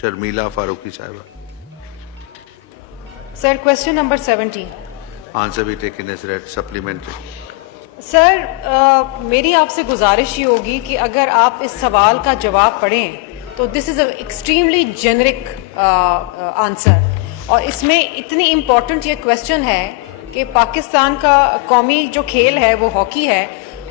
शर्मिला फारूकी साहिबा. Sir, question number 70. Answer be taken as read. Supplementary. Sir मेरी आपसे गुजारिश ही होगी कि अगर आप इस सवाल का जवाब पढ़ें तो this is a extremely generic answer, और इसमें इतनी इम्पोर्टेंट ये क्वेश्चन है कि पाकिस्तान का कौमी जो खेल है वो हॉकी है,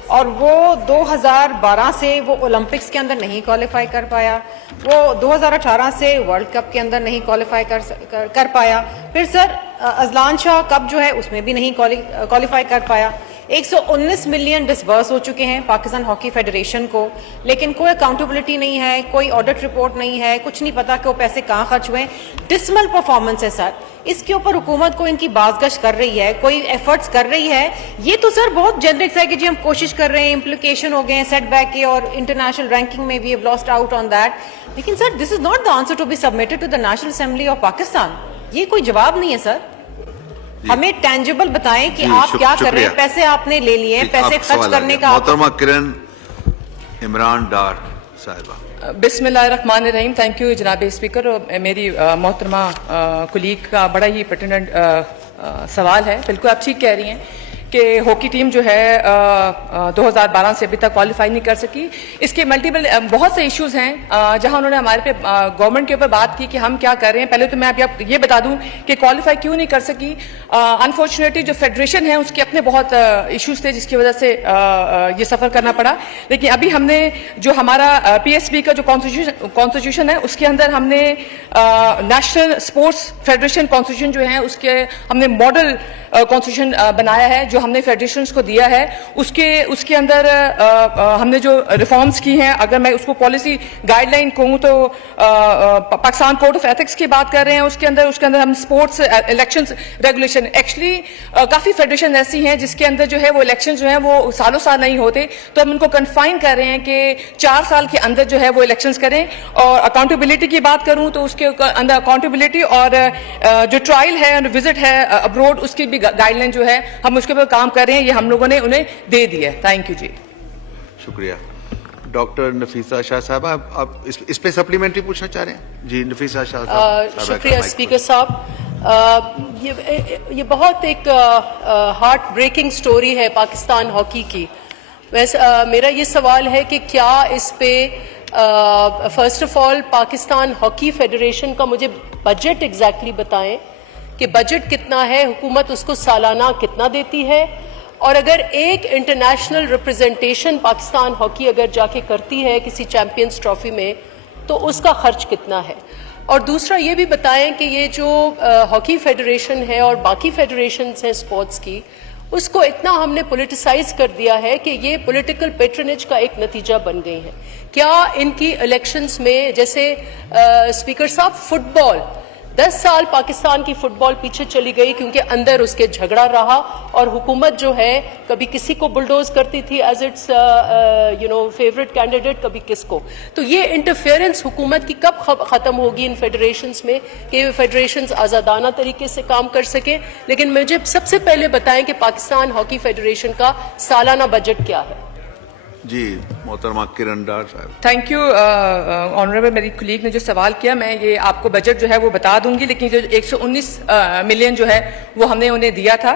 और वो 2012 से वो ओलंपिक्स के अंदर नहीं क्वालिफाई कर पाया, वो 2018 से वर्ल्ड कप के अंदर नहीं क्वालिफाई कर पाया, फिर सर अजलान शाह कप जो है उसमें भी नहीं क्वालिफाई कर पाया. 119 मिलियन डिसबर्स हो चुके हैं पाकिस्तान हॉकी फेडरेशन को, लेकिन कोई अकाउंटेबिलिटी नहीं है, कोई ऑडिट रिपोर्ट नहीं है, कुछ नहीं पता कि वो पैसे कहाँ खर्च हुए. डिसमल परफॉर्मेंस है सर. इसके ऊपर हुकूमत को इनकी बाज़गश्त कर रही है, कोई एफर्ट्स कर रही है. ये तो सर बहुत जेनरिक है कि जी हम कोशिश कर रहे हैं, इम्प्लीकेशन हो गए हैं सेटबैक के, और इंटरनेशनल रैंकिंग में we have lost out on that. लेकिन sir this is not the answer to be submitted to the national assembly of Pakistan. ये कोई जवाब नहीं है सर. हमें टेंजिबल बताएं कि आप क्या कर रहे हैं. पैसे आपने ले लिए, पैसे खर्च करने का. मोहतरमा किरण इमरान डार साहिबा. बिस्मिल्लाहिर्रहमानिर्रहीम. थैंक यू जनाब स्पीकर. मेरी मोहतरमा कुलीग का बड़ा ही पर्टिनेंट सवाल है. बिल्कुल आप ठीक कह रही हैं कि हॉकी टीम जो है 2012 से अभी तक क्वालिफाई नहीं कर सकी. इसके मल्टीपल बहुत से इश्यूज हैं जहां उन्होंने हमारे पे गवर्नमेंट के ऊपर बात की कि हम क्या कर रहे हैं. पहले तो मैं आप ये बता दूं कि क्वालिफाई क्यों नहीं कर सकी. अनफॉर्चुनेटली जो फेडरेशन है उसके अपने बहुत इश्यूज थे जिसकी वजह से ये सफ़र करना पड़ा. लेकिन अभी हमने जो हमारा PSB का जो कॉन्स्टिट्यूशन है उसके अंदर हमने नेशनल स्पोर्ट्स फेडरेशन कॉन्स्टिट्यूशन जो है उसके हमने मॉडल कॉन्स्टिट्यूशन बनाया है जो हमने फेडरेशंस को दिया है. उसके अंदर हमने जो रिफॉर्म्स की हैं, अगर मैं उसको पॉलिसी गाइडलाइन कहूँ तो पाकिस्तान कोड ऑफ एथिक्स की बात कर रहे हैं. उसके अंदर हम स्पोर्ट्स इलेक्शंस रेगुलेशन, एक्चुअली काफ़ी फेडरेशन ऐसी हैं जिसके अंदर जो है वो इलेक्शन जो है वो सालों साल नहीं होते, तो हम उनको कन्फाइन कर रहे हैं कि 4 साल के अंदर जो है वो इलेक्शंस करें. और अकाउंटेबिलिटी की बात करूँ तो उसके अंदर अकाउंटेबिलिटी और जो ट्रायल है और विजिट है अब्रोड उसकी भी गाइडलाइन जो है हम उसके ऊपर काम कर रहे हैं. ये हम लोगों ने उन्हें दे दिया है. थैंक यू जी. शुक्रिया. डॉक्टर नफीसा शाह साहब, आप इस पे सप्लीमेंट्री पूछना चाह रहे हैं? जी नफीसा शाह साहब. शुक्रिया स्पीकर साहब. ये बहुत एक हार्ट ब्रेकिंग स्टोरी है पाकिस्तान हॉकी की. वैसे मेरा ये सवाल है कि क्या इस पे first of all Pakistan hockey federation का मुझे बजट एग्जैक्टली बताएं कि बजट कितना है, हुकूमत उसको सालाना कितना देती है, और अगर एक इंटरनेशनल रिप्रेजेंटेशन पाकिस्तान हॉकी अगर जाके करती है किसी चैंपियंस ट्रॉफी में तो उसका खर्च कितना है. और दूसरा ये भी बताएं कि ये जो हॉकी फेडरेशन है और बाकी फेडरेशंस हैं स्पोर्ट्स की, उसको इतना हमने पॉलिटिसाइज कर दिया है कि ये पॉलिटिकल पेट्रोनेज का एक नतीजा बन गई है. क्या इनकी इलेक्शंस में, जैसे स्पीकर साहब, फुटबॉल 10 साल पाकिस्तान की फुटबॉल पीछे चली गई क्योंकि अंदर उसके झगड़ा रहा, और हुकूमत जो है कभी किसी को बुलडोज करती थी एज इट्स फेवरेट कैंडिडेट, कभी किसको. तो ये इंटरफेरेंस हुकूमत की कब ख़त्म होगी इन फेडरेशंस में कि ये फेडरेशंस आज़ादाना तरीके से काम कर सकें. लेकिन मुझे सबसे पहले बताएं कि पाकिस्तान हॉकी फेडरेशन का सालाना बजट क्या है. जी मोहतरमा किरण डार साहब. Thank you honourable. मेरी कुलीग ने जो सवाल किया, मैं ये आपको बजट जो है वो बता दूंगी, लेकिन जो 119 मिलियन जो है वो हमने उन्हें दिया था.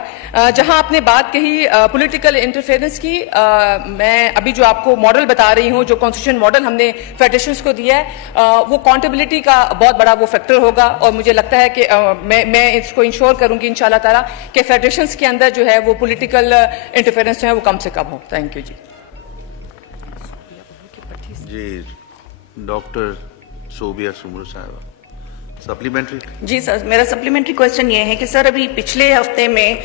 जहां आपने बात कही पॉलिटिकल इंटरफेरेंस की, मैं अभी जो आपको मॉडल बता रही हूँ, जो कॉन्स्टिट्यूशन मॉडल हमने फेडरेशंस को दिया है, वो अकाउंटेबिलिटी का बहुत बड़ा वो फैक्टर होगा. और मुझे लगता है कि मैं इसको इंश्योर करूंगी इंशाल्लाह ताला कि फेडरेशंस के अंदर जो है वो पॉलिटिकल इंटरफेरेंस जो है वो कम से कम हो. Thank you ji. जी डॉक्टर सोबिया सुमरू साहब, सप्लीमेंट्री. जी सर, मेरा सप्लीमेंट्री क्वेश्चन ये है कि सर अभी पिछले हफ्ते में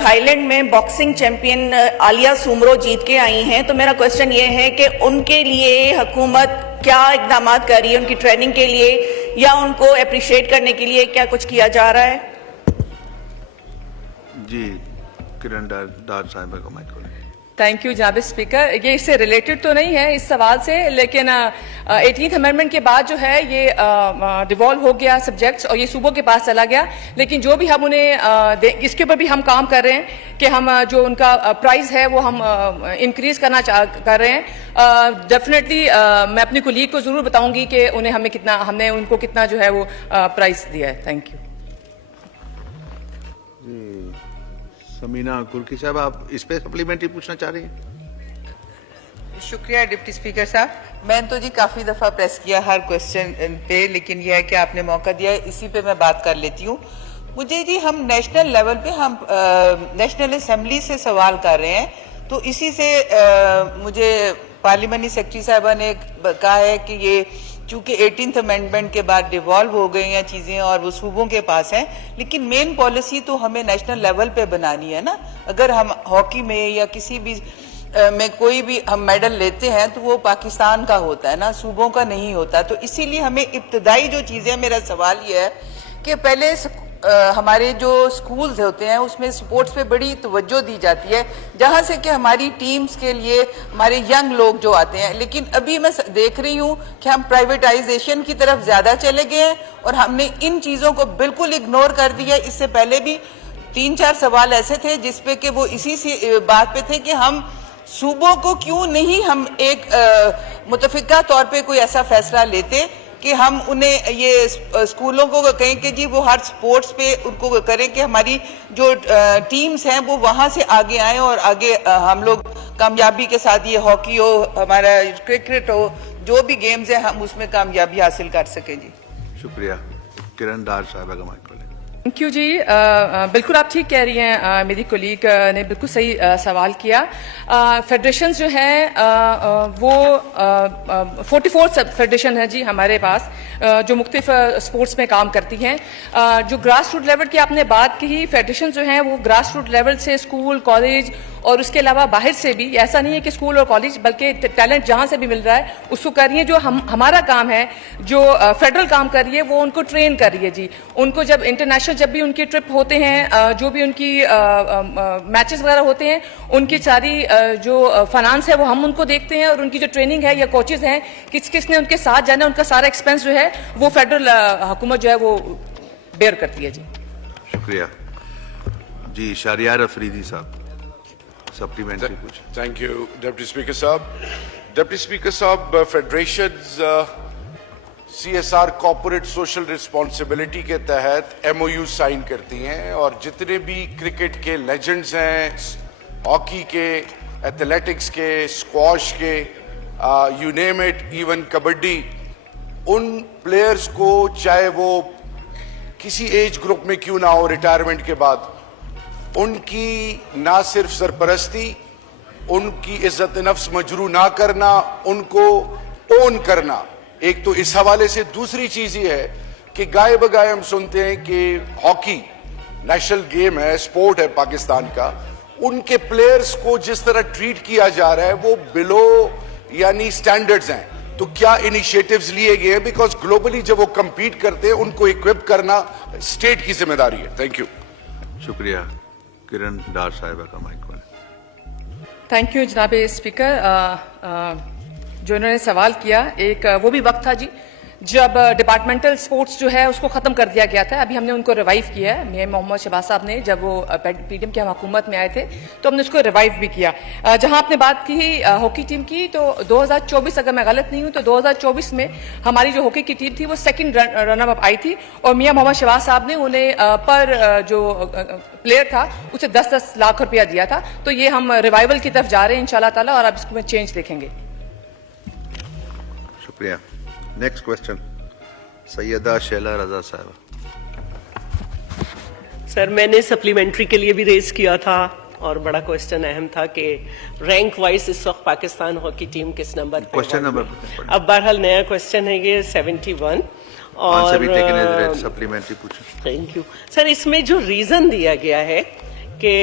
थाईलैंड में बॉक्सिंग चैंपियन आलिया सुमरो जीत के आई हैं. तो मेरा क्वेश्चन ये है कि उनके लिए हुकूमत क्या इकदाम कर रही है, उनकी ट्रेनिंग के लिए या उनको अप्रिशिएट करने के लिए क्या कुछ किया जा रहा है? जी किरण डार साहब का माइक. थैंक यू जनाब स्पीकर. ये इससे रिलेटेड तो नहीं है इस सवाल से, लेकिन 18th अमेंडमेंट के बाद जो है ये डिवॉल्व हो गया सब्जेक्ट्स और ये सूबों के पास चला गया. लेकिन जो भी हम उन्हें इसके ऊपर भी हम काम कर रहे हैं कि हम जो उनका प्राइस है वो हम इंक्रीज कर रहे हैं. डेफिनेटली मैं अपनी कुलीग को जरूर बताऊंगी कि उन्हें हमने उनको कितना जो है वो प्राइस दिया है. Thank you. समीना कुर्की साहब, आप इस पे सप्लीमेंट्री पूछना चाह रही हैं? शुक्रिया डिप्टी स्पीकर साहब. मैंने तो जी काफ़ी दफ़ा प्रेस किया हर क्वेश्चन पे, लेकिन यह है कि आपने मौका दिया, इसी पे मैं बात कर लेती हूँ. मुझे जी हम नेशनल लेवल पे हम नेशनल असेंबली से सवाल कर रहे हैं, तो इसी से मुझे पार्लियामेंट्री सेक्रेटरी साहबा ने कहा है कि ये चूंकि 18th अमेंडमेंट के बाद डिवॉल्व हो गई हैं चीज़ें और वो सूबों के पास हैं, लेकिन मेन पॉलिसी तो हमें नेशनल लेवल पे बनानी है ना. अगर हम हॉकी में या किसी भी में कोई भी हम मेडल लेते हैं तो वो पाकिस्तान का होता है ना, सूबों का नहीं होता. तो इसीलिए हमें इब्तदाई जो चीज़ें, मेरा सवाल ये है कि पहले हमारे जो स्कूल्स होते हैं उसमें स्पोर्ट्स पे बड़ी तवज्जो दी जाती है, जहाँ से कि हमारी टीम्स के लिए हमारे यंग लोग जो आते हैं. लेकिन अभी मैं देख रही हूँ कि हम प्राइवेटाइजेशन की तरफ ज़्यादा चले गए हैं और हमने इन चीज़ों को बिल्कुल इग्नोर कर दिया. इससे पहले भी 3-4 सवाल ऐसे थे जिसपे कि वो इसी से बात पे थे कि हम सूबों को क्यों नहीं हम एक मुतफिका तौर पे कोई ऐसा फैसला लेते कि हम उन्हें ये स्कूलों को कहें कि जी वो हर स्पोर्ट्स पे उनको करें कि हमारी जो टीम्स हैं वो वहाँ से आगे आएं और आगे हम लोग कामयाबी के साथ, ये हॉकी हो, हमारा क्रिकेट हो, जो भी गेम्स हैं हम उसमें कामयाबी हासिल कर सकें. जी शुक्रिया. किरण दार साहब का माइक खोलें. थैंक यू जी. बिल्कुल आप ठीक कह रही हैं. मेरी कोलीग ने बिल्कुल सही सवाल किया. फेडरेशन जो है वो 44 फेडरेशन है जी हमारे पास जो मुख्तलिफ स्पोर्ट्स में काम करती हैं. जो ग्रास रूट लेवल की आपने बात की, फेडरेशन जो हैं वो ग्रास रूट लेवल से स्कूल, कॉलेज और उसके अलावा बाहर से भी, ऐसा नहीं है कि स्कूल और कॉलेज, बल्कि टैलेंट जहाँ से भी मिल रहा है उसको कर रही है. जो हमारा काम है, जो फेडरल काम कर रही है, वो उनको ट्रेन कर रही है जी. उनको जब इंटरनेशनल जब भी उनके ट्रिप होते हैं, जो भी उनकी मैचेस वगैरह होते हैं, उनकी सारी जो फाइनेंस है वो हम उनको देखते हैं और उनकी जो ट्रेनिंग है या कोचेज हैं, किस ने उनके साथ जाना, उनका सारा एक्सपेंस जो है वो फेडरल हुकूमत जो है वो बेयर करती है. जी शुक्रिया जी. शारियार अफरीदी साहब, सप्लीमेंट्री कुछ. थैंक यू डिप्टी स्पीकर साहब. डिप्टी स्पीकर साहब, federations CSR corporate social responsibility के तहत MOU साइन करती हैं और जितने भी क्रिकेट के लेजेंड्स हैं, हॉकी के, एथलेटिक्स के, स्क्वॉश के, you name it, even kabaddi, उन प्लेयर्स को चाहे वो किसी एज ग्रुप में क्यों ना हो, रिटायरमेंट के बाद उनकी ना सिर्फ सरपरस्ती, उनकी इज्जत नफ्स मजरू ना करना, उनको ओन करना, एक तो इस हवाले से. दूसरी चीज ये है कि गाए बगाए हम सुनते हैं कि हॉकी नेशनल गेम है, स्पोर्ट है पाकिस्तान का, उनके प्लेयर्स को जिस तरह ट्रीट किया जा रहा है वो बिलो यानी स्टैंडर्ड्स हैं. तो क्या इनिशिएटिव्स लिए गए हैं? बिकॉज ग्लोबली जब वो compete करते हैं उनको इक्विप करना स्टेट की जिम्मेदारी है. Thank you. शुक्रिया. किरण दार साहिबा का माइक खोलें. थैंक यू जनाब स्पीकर. जो इन्होंने सवाल किया, एक वो भी वक्त था जी जब डिपार्टमेंटल स्पोर्ट्स जो है उसको ख़त्म कर दिया गया था. अभी हमने उनको रिवाइव किया है. मियां मोहम्मद शहबाज साहब ने जब वो PDM की हम हुकूमत में आए थे तो हमने उसको रिवाइव भी किया. जहां आपने बात की हॉकी टीम की, तो 2024 अगर मैं गलत नहीं हूं तो 2024 में हमारी जो हॉकी की टीम थी वो सेकंड रनर अप आई थी और मियां मोहम्मद शहबाज साहब ने उन्हें पर जो प्लेयर था उसे 10-10 लाख रुपया दिया था. तो ये हम रिवाइवल की तरफ जा रहे हैं इंशाल्लाह ताला और अब इसमें चेंज देखेंगे. शुक्रिया. नेक्स्ट क्वेश्चन, सैयदा शैला रजा साहब. सर, मैंने सप्लीमेंट्री के लिए भी रेज किया था और बड़ा क्वेश्चन अहम था कि रैंक वाइज इस वक्त पाकिस्तान हॉकी टीम किस नंबर पे. क्वेश्चन नंबर अब बहरहाल नया क्वेश्चन है ये 71 और सप्लीमेंट्री पूछें. Thank you sir. इसमें जो रीजन दिया गया है कि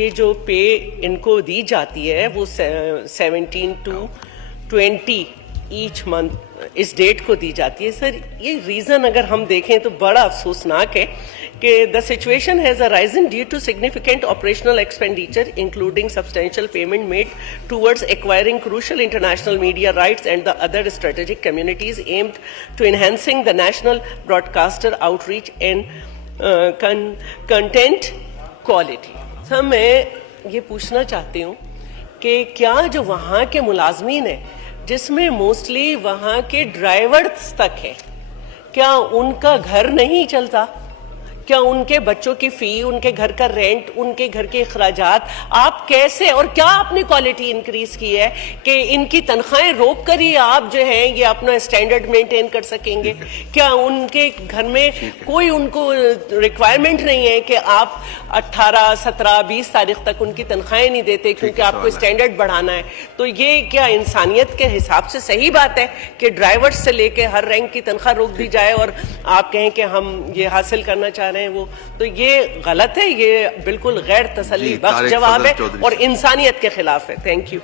ये जो पे इनको दी जाती है वो 17 to 20 ایچ منتھ اس ڈیٹ کو دی جاتی ہے. سر یہ ریزن اگر ہم دیکھیں تو بڑا افسوسناک ہے کہ the situation has arisen due to significant operational expenditure including substantial payment made towards acquiring crucial international media rights and the other strategic communities aimed to enhancing the national broadcaster outreach and content quality. سر میں یہ پوچھنا چاہتی ہوں کہ کیا جو وہاں کے ملازمین ہیں جس میں موسٹلی وہاں کے ڈرائیورز تک ہے, کیا ان کا گھر نہیں چلتا؟ کیا ان کے بچوں کی فی, ان کے گھر کا رینٹ, ان کے گھر کے اخراجات آپ کیسے, اور کیا آپ نے کوالٹی انکریز کی ہے کہ ان کی تنخواہیں روک کر ہی آپ جو ہیں یہ اپنا اسٹینڈرڈ مینٹین کر سکیں گے؟ کیا ان کے گھر میں کوئی ان کو ریکوائرمنٹ نہیں ہے کہ آپ 18, 17, 20 تاریخ تک ان کی تنخواہیں نہیں دیتے کیونکہ آپ کو اسٹینڈرڈ بڑھانا ہے؟ تو یہ کیا انسانیت کے حساب سے صحیح بات ہے کہ ڈرائیور سے لے کے ہر رینک کی تنخواہ روک دی جائے اور آپ کہیں کہ ہم یہ حاصل کرنا چاہ رہے ہیں وہ؟ تو یہ غلط ہے, یہ بالکل غیر تسلی بخش جواب ہے اور انسانیت کے خلاف ہے. Thank you.